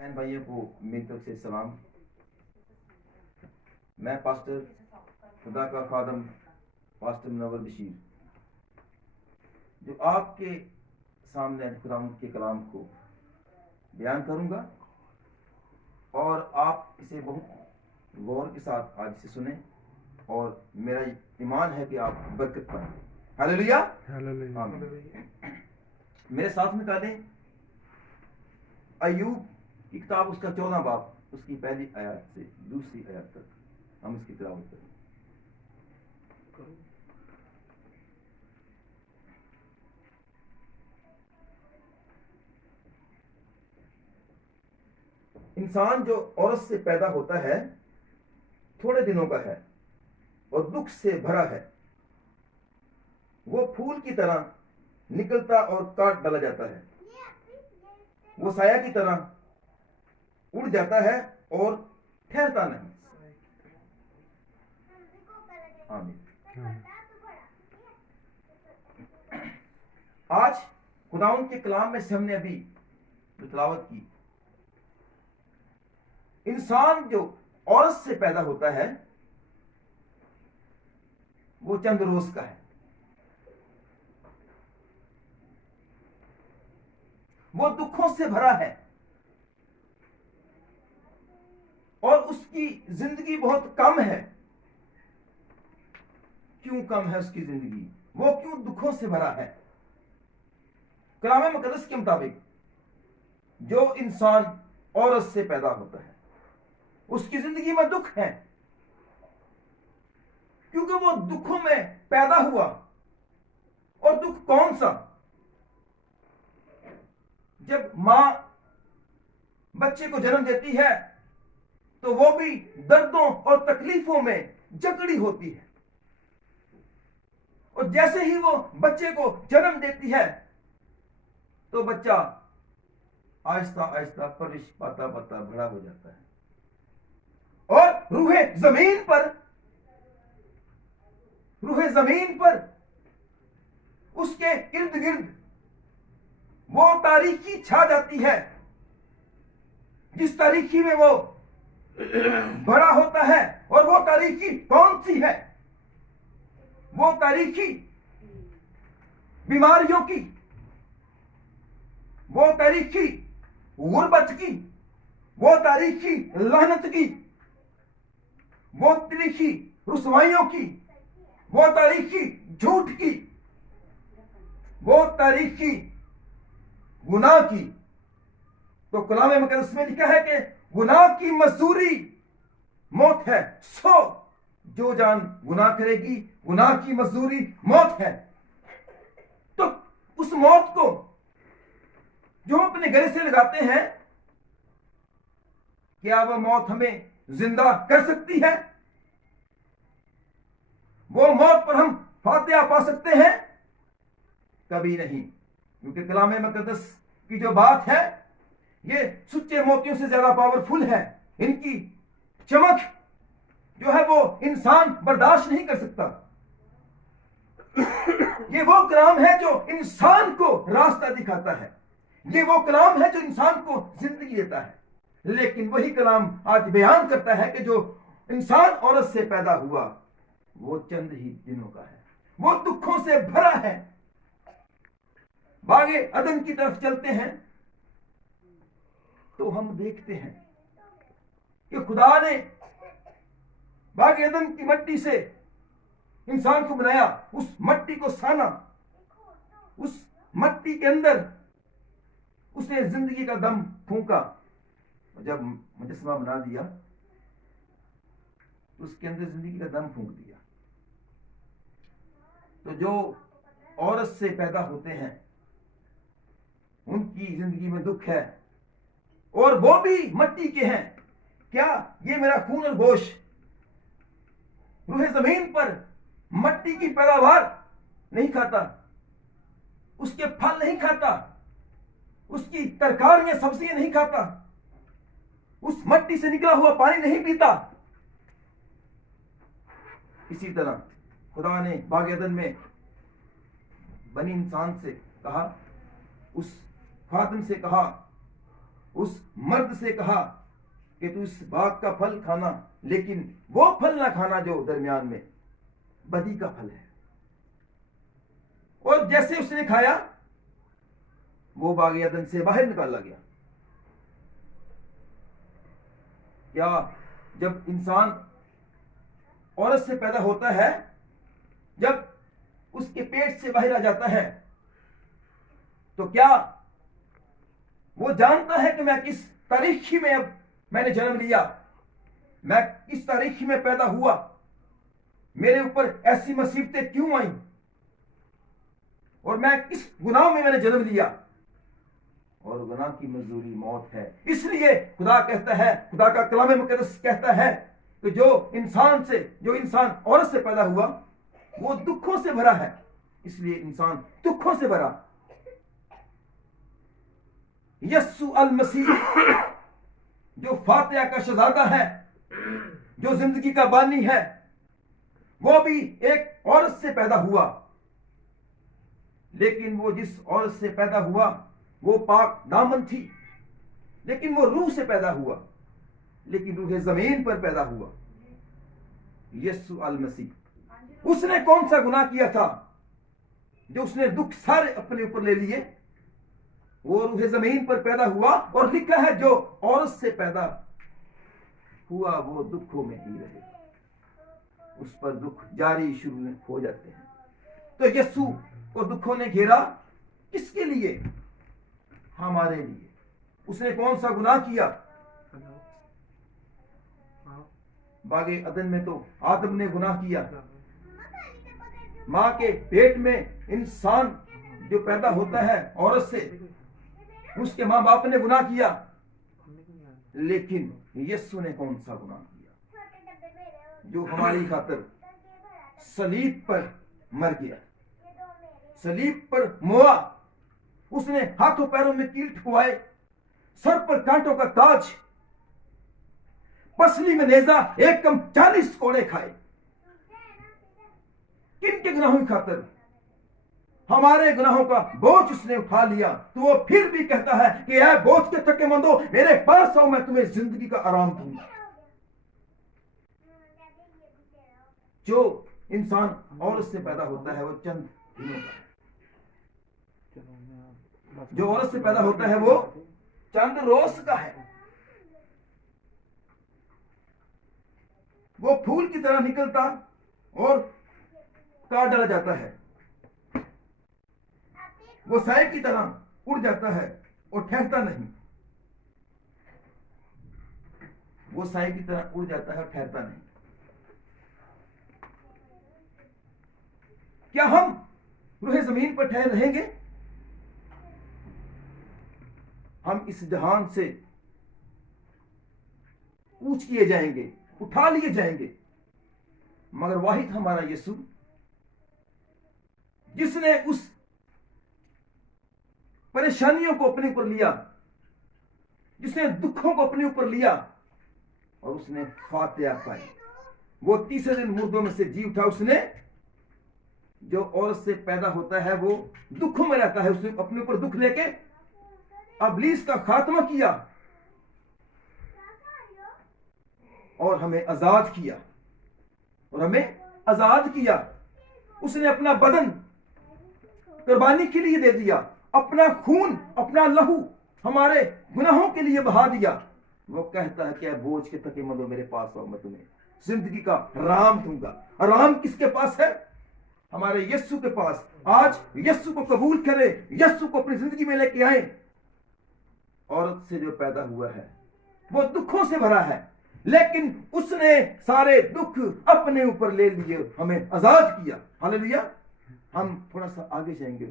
بہن بھائیوں کو میری طرف سے سلام. میں پاسٹر خدا کا خادم پاسٹر منور بشیر جو آپ کے سامنے خدا کے کلام کو بیان کروں گا اور آپ اسے بہت غور کے ساتھ آج سے سنیں اور میرا ایمان ہے کہ آپ برکت پائیں. ہاللیلویا آمین. میرے ساتھ نکالیں ایوب کی کتاب اس کا 14 باب اس کی پہلی آیات سے دوسری آیات تک ہم اس کی تلاوت کریں. انسان جو عورت سے پیدا ہوتا ہے تھوڑے دنوں کا ہے اور دکھ سے بھرا ہے. وہ پھول کی طرح نکلتا اور کاٹ ڈالا جاتا ہے. وہ سایہ کی طرح اڑ جاتا ہے اور ٹھہرتا نہیں. آمین. آج خداوند کے کلام میں سے ہم نے ابھی جو تلاوت کی، انسان جو عورت سے پیدا ہوتا ہے وہ چند روز کا ہے. وہ دکھوں سے بھرا ہے اور اس کی زندگی بہت کم ہے. کیوں کم ہے اس کی زندگی؟ وہ کیوں دکھوں سے بھرا ہے؟ کلام مقدس کے مطابق جو انسان عورت سے پیدا ہوتا ہے اس کی زندگی میں دکھ ہے کیونکہ وہ دکھوں میں پیدا ہوا. اور دکھ کون سا؟ جب ماں بچے کو جنم دیتی ہے تو وہ بھی دردوں اور تکلیفوں میں جکڑی ہوتی ہے. اور جیسے ہی وہ بچے کو جنم دیتی ہے تو بچہ آہستہ آہستہ پرورش پاتا پاتا بڑا ہو جاتا ہے. اور روح زمین پر اس کے ارد گرد وہ تاریکی چھا جاتی ہے جس تاریکی میں وہ بڑا ہوتا ہے. اور وہ تاریکی کون سی ہے؟ وہ تاریکی بیماریوں کی، وہ تاریکی غربت کی، وہ تاریکی لعنت کی، وہ تاریکی رسوائیوں کی، وہ تاریکی جھوٹ کی، وہ تاریکی گناہ کی. تو کلام مقدس میں لکھا ہے کہ گناہ کی مزدوری موت ہے. سو جو جان گناہ کرے گی گناہ کی مزدوری موت ہے. تو اس موت کو جو ہم اپنے گلے سے لگاتے ہیں، کیا وہ موت ہمیں زندہ کر سکتی ہے؟ وہ موت پر ہم فاتحہ پا سکتے ہیں؟ کبھی نہیں. کیونکہ کلام مقدس کی جو بات ہے یہ سچے موتیوں سے زیادہ پاورفل ہے. ان کی چمک جو ہے وہ انسان برداشت نہیں کر سکتا. یہ وہ کلام ہے جو انسان کو راستہ دکھاتا ہے. یہ وہ کلام ہے جو انسان کو زندگی دیتا ہے. لیکن وہی کلام آج بیان کرتا ہے کہ جو انسان عورت سے پیدا ہوا وہ چند ہی دنوں کا ہے. وہ دکھوں سے بھرا ہے. باغ عدن کی طرف چلتے ہیں تو ہم دیکھتے ہیں کہ خدا نے باغ عدن کی مٹی سے انسان کو بنایا. اس مٹی کو سانا، اس مٹی کے اندر اس نے زندگی کا دم پھونکا. جب مجسمہ بنا دیا تو اس کے اندر زندگی کا دم پھونک دیا. تو جو عورت سے پیدا ہوتے ہیں ان کی زندگی میں دکھ ہے اور وہ بھی مٹی کے ہیں. کیا یہ میرا خون اور گوشت روح زمین پر مٹی کی پیداوار نہیں کھاتا، اس کے پھل نہیں کھاتا، اس کی ترکاریاں سبزیاں نہیں کھاتا، اس مٹی سے نکلا ہوا پانی نہیں پیتا؟ اسی طرح خدا نے باغ عدن میں بنی انسان سے کہا، اس خاتم سے کہا اس مرد سے کہا کہ تو اس باغ کا پھل کھانا، لیکن وہ پھل نہ کھانا جو درمیان میں بدی کا پھل ہے۔ اور جیسے اس نے کھایا وہ باغ عدن سے باہر نکالا گیا۔ کیا جب انسان عورت سے پیدا ہوتا ہے، جب اس کے پیٹ سے باہر آ جاتا ہے، تو کیا وہ جانتا ہے کہ میں کس تاریخی میں اب میں نے جنم لیا، میں کس تاریخی میں پیدا ہوا، میرے اوپر ایسی مصیبتیں کیوں آئیں، اور میں کس گناہ میں نے جنم لیا؟ اور گناہ کی مزدوری موت ہے۔ اس لیے خدا کہتا ہے، خدا کا کلام مقدس کہتا ہے کہ جو انسان عورت سے پیدا ہوا وہ دکھوں سے بھرا ہے۔ اس لیے انسان دکھوں سے بھرا۔ یسوع المسیح جو فاتحہ کا شہزادہ ہے، جو زندگی کا بانی ہے، وہ بھی ایک عورت سے پیدا ہوا، لیکن وہ جس عورت سے پیدا ہوا وہ پاک دامن تھی، لیکن وہ روح سے پیدا ہوا، لیکن روح زمین پر پیدا ہوا۔ یسوع المسیح، اس نے کون سا گناہ کیا تھا جو اس نے دکھ سارے اپنے اوپر لے لیے؟ وہ روح زمین پر پیدا ہوا، اور لکھا ہے جو عورت سے پیدا ہوا وہ دکھوں میں ہی رہے۔ اس پر دکھ جاری شروع ہو جاتے ہیں۔ تو یسوع کو دکھوں نے گھیرا، کس کے لیے؟ ہمارے لیے۔ اس نے کون سا گناہ کیا؟ باغ عدن میں تو آدم نے گناہ کیا۔ ماں کے پیٹ میں انسان جو پیدا ہوتا ہے عورت سے، اس کے ماں باپ نے گناہ کیا، لیکن یسوع نے کون سا گناہ کیا جو ہماری خاطر صلیب پر مر گیا، صلیب پر موا۔ اس نے ہاتھوں پیروں میں کیل ٹھکوائے، سر پر کانٹوں کا تاج، پسلی میں نیزہ، ایک کم 40 کوڑے کھائے۔ کن کے گناہوں کی خاطر؟ ہمارے گناہوں کا بوجھ اس نے اٹھا لیا۔ تو وہ پھر بھی کہتا ہے کہ اے بوجھ کے تھکے مندو، میرے پاس آؤ، میں تمہیں زندگی کا آرام دوں گا۔ جو انسان عورت سے پیدا ہوتا ہے وہ چند دنوں کا ہے، جو عورت سے پیدا ہوتا ہے وہ چند روز کا ہے۔ وہ پھول کی طرح نکلتا اور کاٹ ڈالا جاتا ہے، وہ سائے کی طرح اڑ جاتا ہے اور ٹھہرتا نہیں، وہ سائے کی طرح اڑ جاتا ہے اور ٹھہرتا نہیں۔ کیا ہم روح زمین پر ٹھہر رہیں گے؟ ہم اس جہان سے کوچ کیے جائیں گے، اٹھا لیے جائیں گے، مگر واحد ہمارا یسوع، جس نے اس پریشانیوں کو اپنے اوپر لیا، جس نے دکھوں کو اپنے اوپر لیا، اور اس نے فاتحہ پائی، وہ تیسرے دن مردوں میں سے جی اٹھا۔ اس نے جو عورت سے پیدا ہوتا ہے وہ دکھوں میں رہتا ہے، اس نے اپنے اوپر دکھ لے کے ابلیس کا خاتمہ کیا اور ہمیں آزاد کیا، اور ہمیں آزاد کیا۔ اس نے اپنا بدن قربانی کے لیے دے دیا، اپنا خون، اپنا لہو ہمارے گناہوں کے لیے بہا دیا۔ وہ کہتا ہے کہ اے بوجھ کے تھکے مندو، میرے پاس آؤ، میں تمہیں زندگی کا آرام دوں گا۔ آرام کس کے پاس ہے؟ ہمارے یسوع کے پاس۔ آج یسوع کو قبول کرے، یسوع کو اپنی زندگی میں لے کے آئیں۔ عورت سے جو پیدا ہوا ہے وہ دکھوں سے بھرا ہے، لیکن اس نے سارے دکھ اپنے اوپر لے لیے، ہمیں آزاد کیا۔ ہاللیلویا۔ ہم تھوڑا سا آگے جائیں گے۔